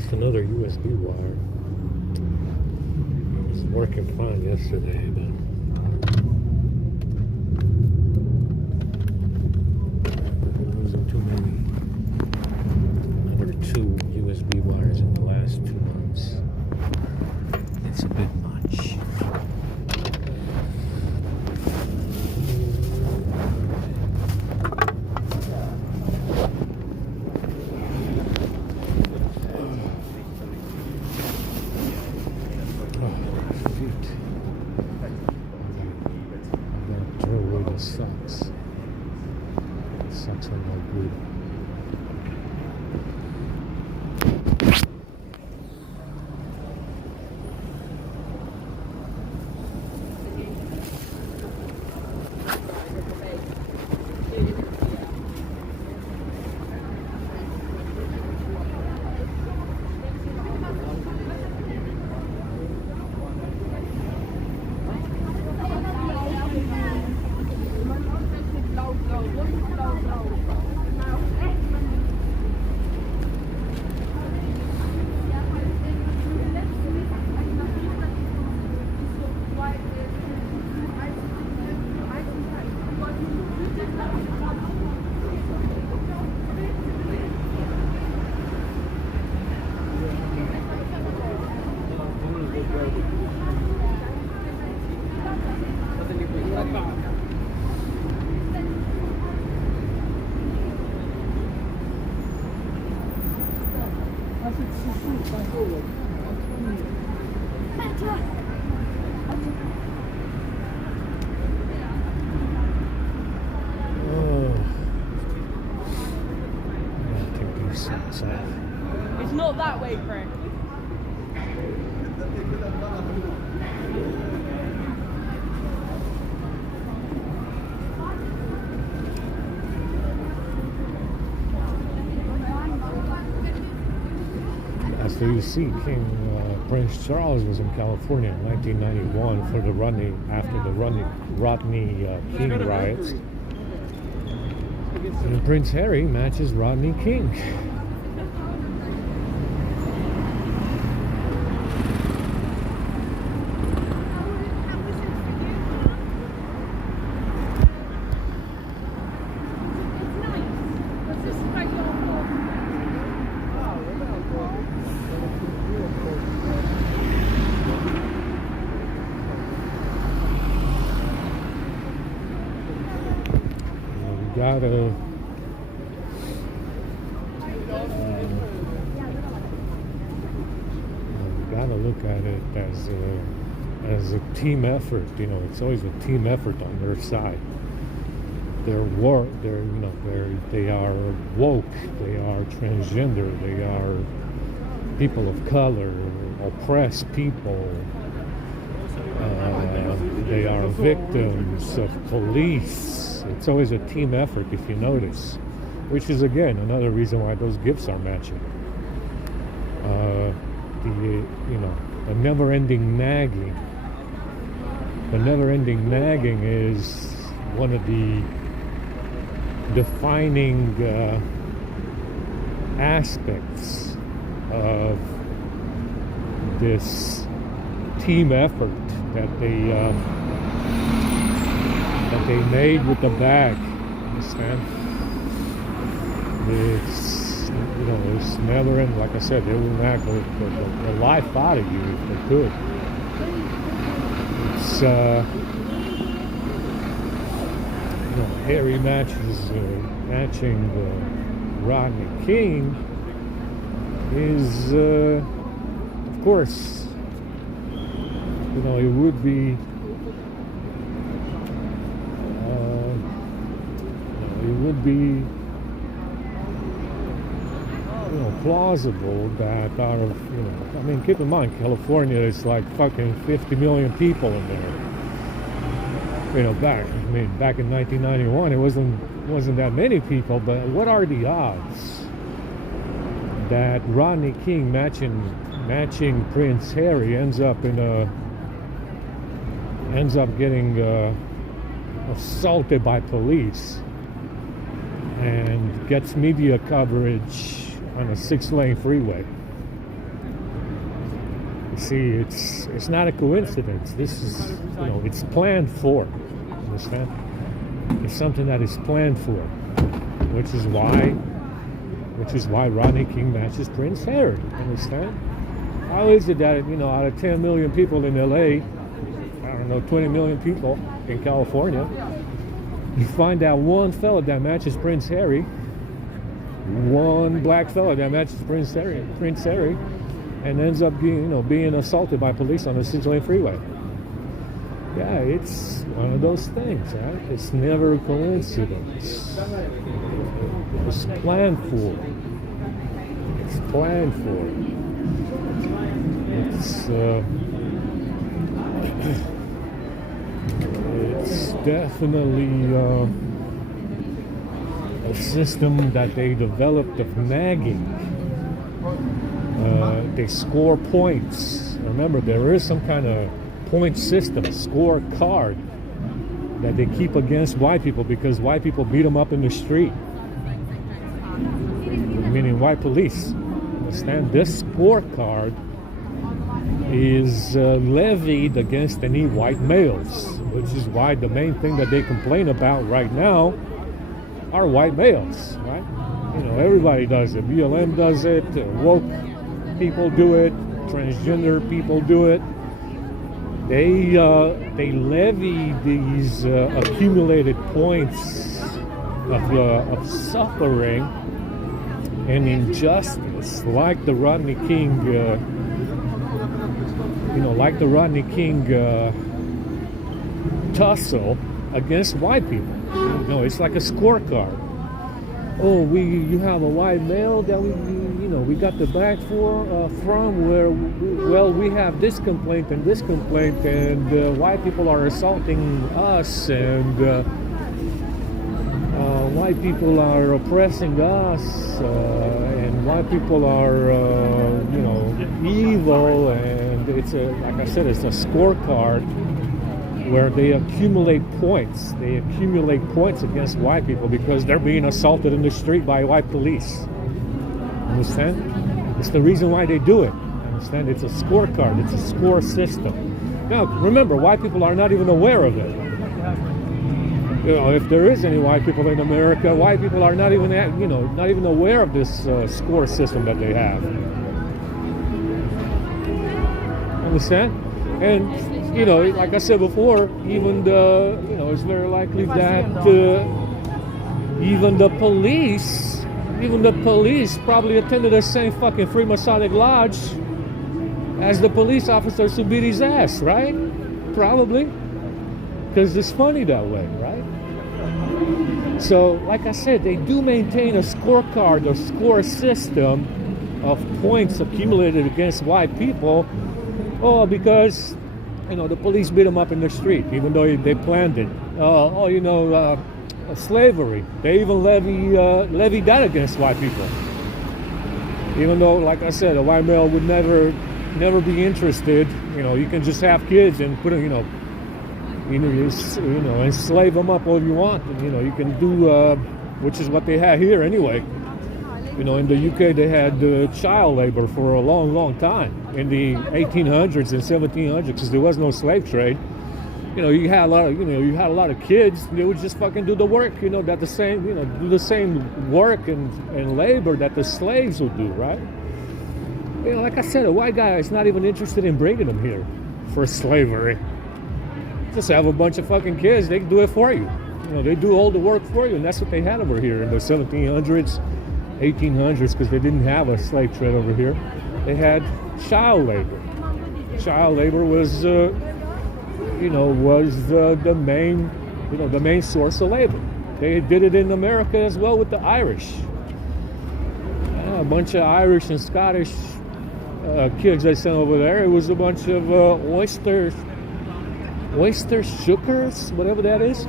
lost another USB wire. It was working fine yesterday, but we're losing too many. Another 2 USB wires in the last 2 months. It's a bit much. Sucks. Sucks on my good. It's not that way, Craig. So you see, Prince Charles was in California in 1991 for the after the Rodney King riots, and Prince Harry matches Rodney King. Gotta look at it as a team effort. You know, it's always a team effort on their side. They are woke, they are transgender, they are people of color, oppressed people. They are victims of police. It's always a team effort, if you notice, which is again another reason why those gifts are matching. The never-ending nagging. The never-ending nagging is one of the defining aspects of this team effort that they made with the bag. Understand? It's never end. Like I said, they will knock the life out of you if they could. It's Harry matching Rodney King is of course, it would be plausible that keep in mind, California is like fucking 50 million people in there. Back in 1991, it wasn't that many people, but what are the odds that Rodney King matching Prince Harry ends up getting assaulted by police and gets media coverage on a 6-lane freeway? See, it's not a coincidence. This is, it's planned for. Understand? It's something that is planned for, which is why Rodney King matches Prince Harry. Understand? How is it that out of 10 million people in LA, I don't know, 20 million people in California, you find that one fella that matches Prince Harry, one black fella that matches Prince Harry, and ends up being assaulted by police on a 6-lane freeway. Yeah, it's one of those things, right? It's never a coincidence. It's planned for. It's planned for. It's definitely a system that they developed of nagging. They score points. Remember, there is some kind of point system, score card, that they keep against white people because white people beat them up in the street. Meaning white police. Understand? This scorecard is levied against any white males, which is why the main thing that they complain about right now are white males, right? Everybody does it. BLM does it. Woke people do it. Transgender people do it. They levy these accumulated points of suffering and injustice, like the Rodney King, tussle against white people. It's like a scorecard. Oh, you have a white male that we got the back from where we have this complaint and this complaint, and white people are assaulting us, and white people are oppressing us, and white people are evil, and it's like I said, it's a scorecard where they accumulate points. They accumulate points against white people because they're being assaulted in the street by white police. Understand? It's the reason why they do it. Understand? It's a scorecard. It's a score system. Now, remember, white people are not even aware of it. If there is any white people in America, white people are not even, not even aware of this score system that they have. Understand? And like I said before, even it's very likely that even the police probably attended the same fucking Freemasonic lodge as the police officers who beat his ass, right? Probably. Because it's funny that way, right? So, like I said, they do maintain a scorecard or score system of points accumulated against white people. Oh, because the police beat them up in the street, even though they planned it. Slavery. They even levy that against white people. Even though, like I said, a white male would never be interested. You can just have kids and put them, enslave them up all you want. And, you can do, which is what they had here anyway. In the UK, they had child labor for a long, long time. In the 1800s and 1700s, because there was no slave trade, you had a lot of kids. They would just fucking do the work, do the same work and labor that the slaves would do, right? Like I said, a white guy is not even interested in bringing them here for slavery. Just have a bunch of fucking kids. They can do it for you. They do all the work for you, and that's what they had over here in the 1700s. 1800s, because they didn't have a slave trade over here. They had child labor. Child labor was, the main source of labor. They did it in America as well with the Irish. A bunch of Irish and Scottish kids they sent over there. It was a bunch of oyster shookers, whatever that is.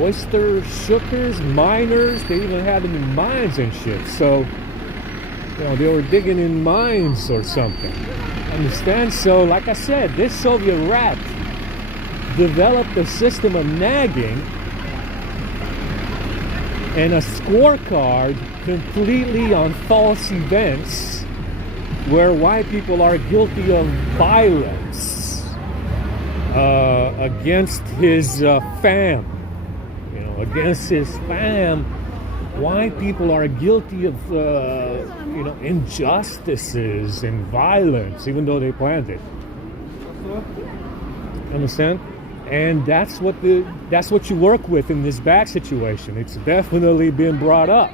Oyster shookers, miners. They even had them in mines and shit. So, they were digging in mines or something. Understand? So, like I said, this Soviet rat developed a system of nagging and a scorecard completely on false events, where white people are guilty of violence against his fam, against his fam. White people are guilty of injustices and violence, even though they planned it. Understand? And that's what you work with in this bag situation. It's definitely been brought up.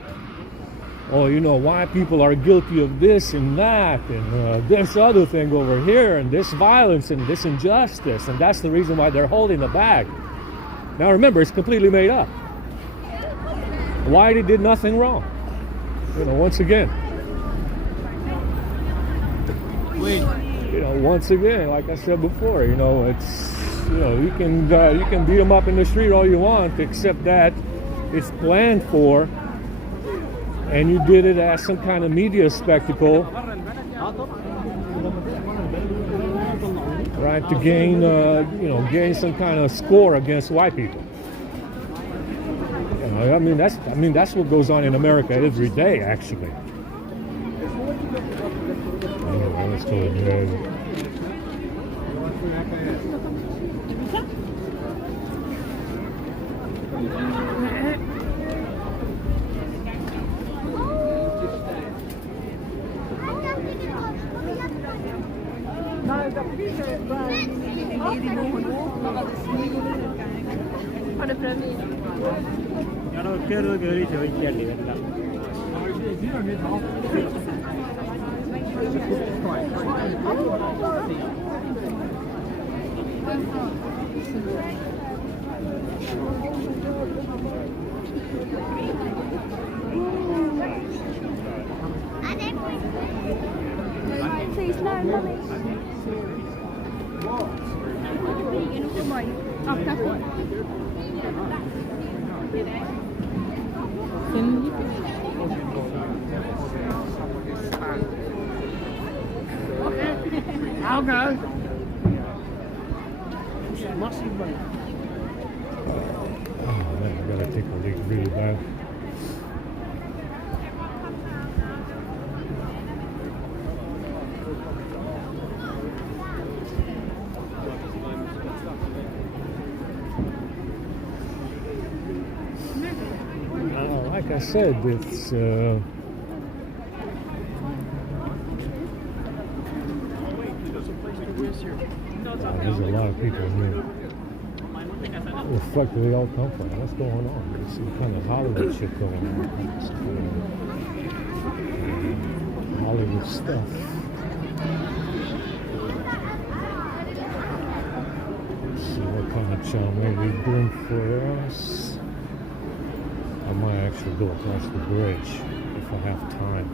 Oh, white people are guilty of this and that, and this other thing over here, and this violence and this injustice, and that's the reason why they're holding the bag. Now remember, it's completely made up. Whitey did nothing wrong. Once again. Once again, like I said before, it's you can beat them up in the street all you want, except that it's planned for. And you did it as some kind of media spectacle, right? To gain, gain some kind of score against white people. That's what goes on in America every day, actually. Anyway, let's go ahead. Please, no, mommy. I'll go. Massive one. Oh man, I gotta take a leak really bad. Like I said, it's there's a lot of people here. Where the fuck do they all come from? What's going on? There's some kind of Hollywood shit going on. Hollywood stuff. Let's see what kind of chow may we bring for us. I might actually go across the bridge if I have time.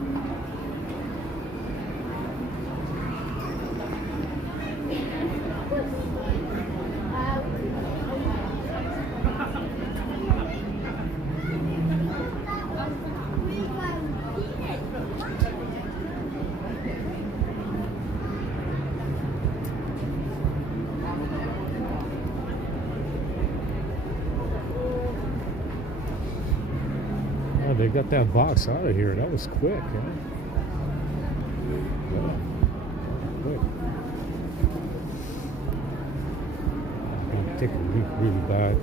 They got that box out of here. That was quick, huh? Yeah. Quick. I'm gonna take a leak really bad.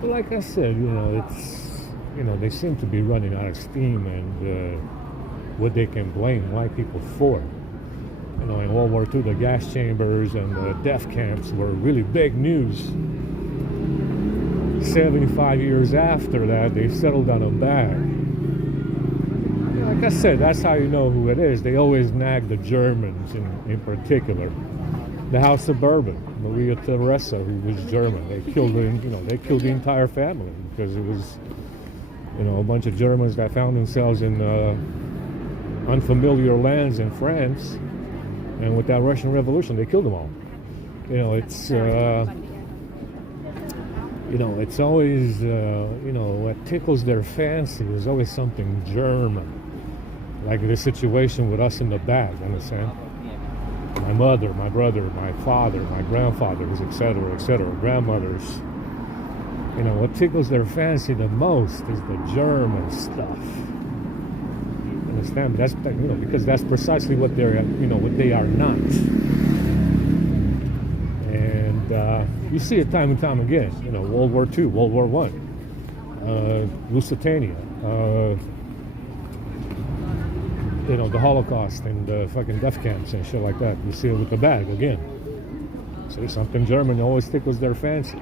But like I said, it's they seem to be running out of steam, and what they can blame white people for. In World War II, the gas chambers and the death camps were really big news. 75 years after that, they settled on a bag. Like I said, that's how you know who it is. They always nag the Germans in particular. The House of Bourbon, Maria Theresa, who was German. They killed the entire family because it was, a bunch of Germans that found themselves in unfamiliar lands in France. And with that Russian Revolution, they killed them all. It's always, what tickles their fancy is always something German. Like the situation with us in the bag, understand? My mother, my brother, my father, my grandfathers, etc., grandmothers. You know, what tickles their fancy the most is the German stuff. Understand? That's, you know, because that's precisely what they're, you know, what they are not. And you see it time and time again. You know, World War II, World War I, Lusitania, you know, the Holocaust and the fucking death camps and shit like that. You see it with the bag again. See, something German always tickles their fancy.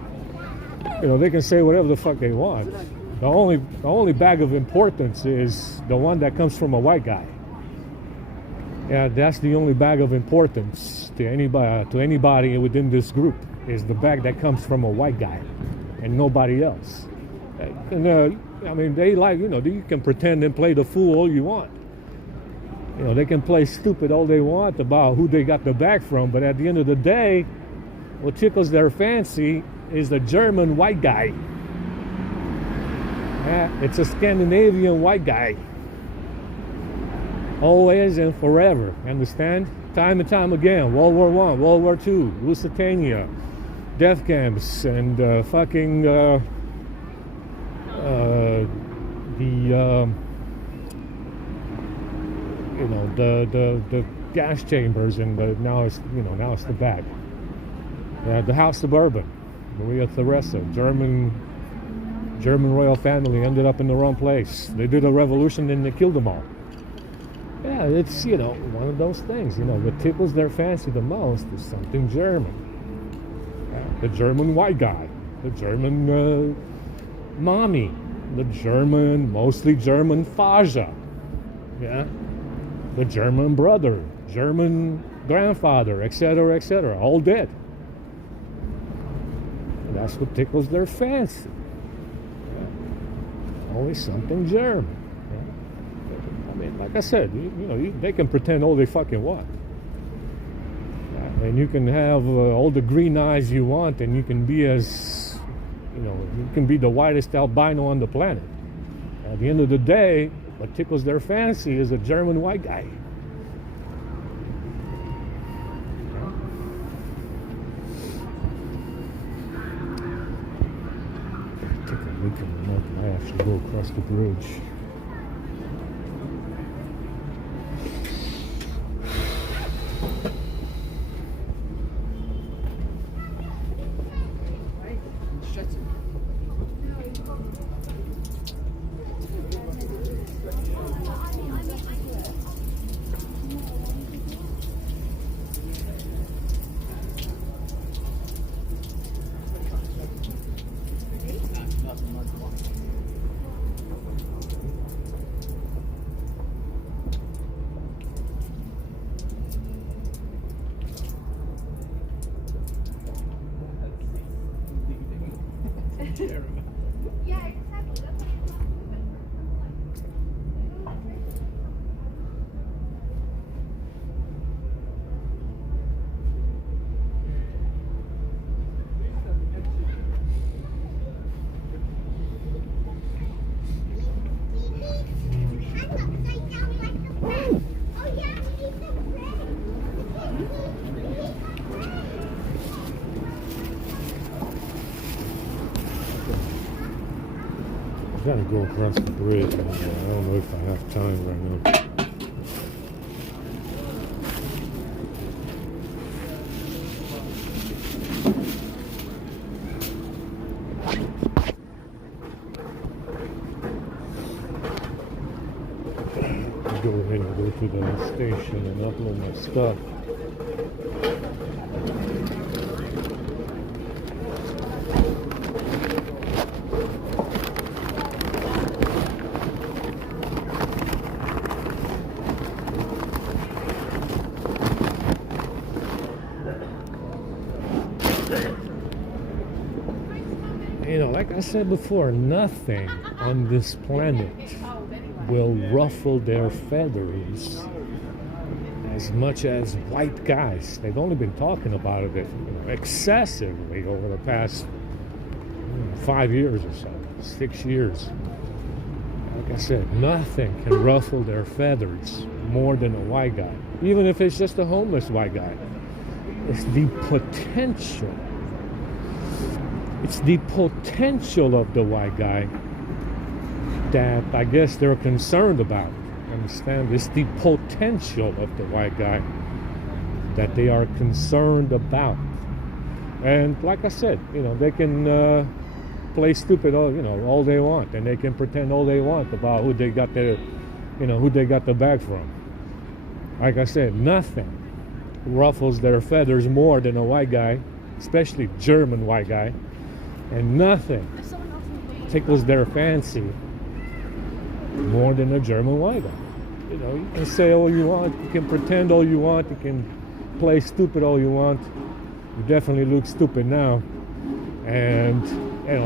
You know, they can say whatever the fuck they want. The only bag of importance is the one that comes from a white guy. Yeah, that's the only bag of importance to anybody within this group, is the bag that comes from a white guy and nobody else. And I mean, they like, you know, you can pretend and play the fool all you want. You know, they can play stupid all they want about who they got the bag from, but at the end of the day, what tickles their fancy is the German white guy. It's a Scandinavian white guy. Always and forever. Understand? Time and time again. World War I, World War II, Lusitania, death camps, and fucking you know, the gas chambers, and now it's the bag. The House of Bourbon, Maria Theresa, German royal family ended up in the wrong place. They did a revolution and they killed them all. Yeah, it's, you know, one of those things. You know, what tickles their fancy the most is something German. The German white guy, the German mommy, the German, mostly German Faja. Yeah, the German brother, German grandfather, etc., all dead. And that's what tickles their fancy. Always something German. Yeah. I mean, like I said, you know, they can pretend all they fucking want. Yeah. And you can have all the green eyes you want, and you can be as, you know, you can be the whitest albino on the planet. At the end of the day, what tickles their fancy is a German white guy. I have to go across the bridge. I gotta go across the bridge. I don't know if I have time right now. Go ahead and go to the station and upload my stuff. You know, like I said before, nothing on this planet will ruffle their feathers as much as white guys. They've only been talking about it, excessively over the past 5 years or so, 6 years. like I said, nothing can ruffle their feathers more than a white guy. Even if it's just a homeless white guy. It's the potential. It's the potential of the white guy that I guess they're concerned about. Understand? It's the potential of the white guy that they are concerned about. And like I said, they can play stupid all they want, and they can pretend all they want about who they got their bag from. Like I said, nothing ruffles their feathers more than a white guy, especially German white guy, and nothing tickles their fancy more than a German white guy. You can say all you want, you can pretend all you want, you can play stupid all you want. You definitely look stupid now. And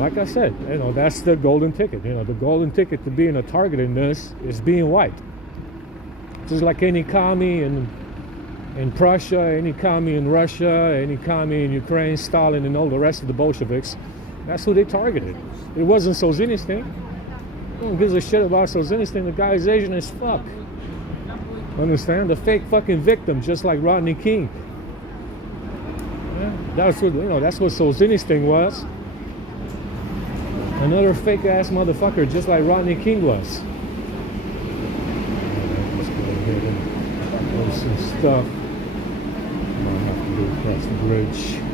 like I said, that's the golden ticket. The golden ticket to being a target in this is being white. Just like any commie in Prussia, any commie in Russia, any commie in Ukraine, Stalin, and all the rest of the Bolsheviks, that's who they targeted. It wasn't Solzhenitsyn. No one gives a shit about Solzhenitsyn. The guy is Asian as fuck. Understand? The fake fucking victim, just like Rodney King. Yeah, that's what Solzhenitsyn was. Another fake ass motherfucker, just like Rodney King was. Let's go ahead and some stuff. Might have to go across the bridge.